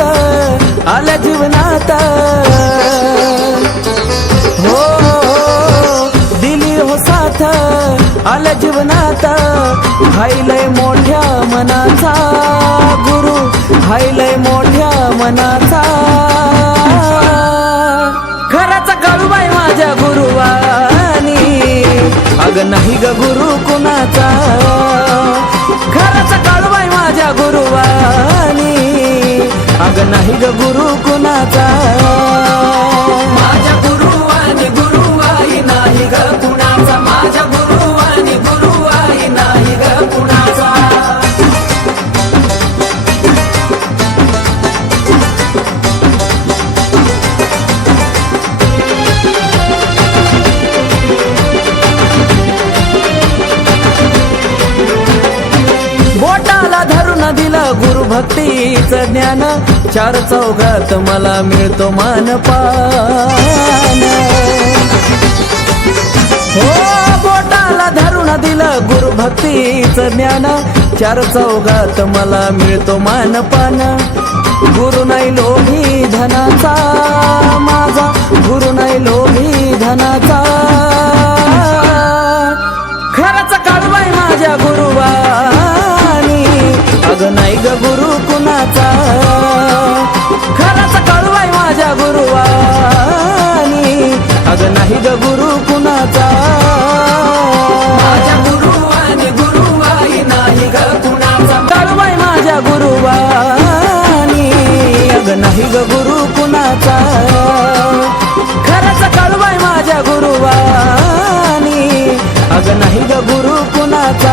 आल्या जीवनात हो दिली हो साथ आल्या जीवनात हायलय मोठ्या मनाचा गुरु हायलय मोठ्या मनाचा. खराचा काळूबाई माझ्या गुरुवानी अग नाही ग गुरु कुणाचा धरून दिलं गुरु भक्तीचं ज्ञान. चार चौघात मला मिळतो मानपान. हो बोटाला धरून दिलं गुरु भक्तीचं ज्ञान. चार चौघात मला मिळतो मानपान. गुरु नाही लोभी धनाचा माझा. गुरु नाही लोभी धनाचा अग नाही ग गुरु कुणाचा. खरंच काळबाई माझ्या गुरुवानी. अग नाही ग गुरु कुणाचा.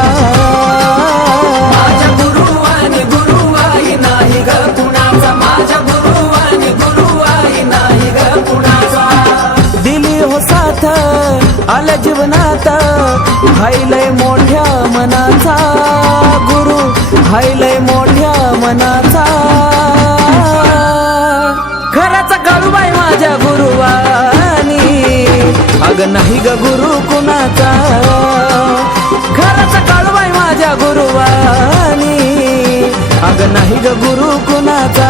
माझ्या गुरुवानी गुरुवाई नाही ग कुणाचा. माझ्या गुरुवानी गुरुवाई नाही ग कुणाचा. दिली हो साथ आल्या जीवनात. हायलय मोठ्या मनाचा. गुरु हायलय मोठ्या मनाचा. अग नाही ग गुरु कुणाचा. खरंच कळवाय माझ्या गुरुवानी अग नाही ग गुरु कुणाचा.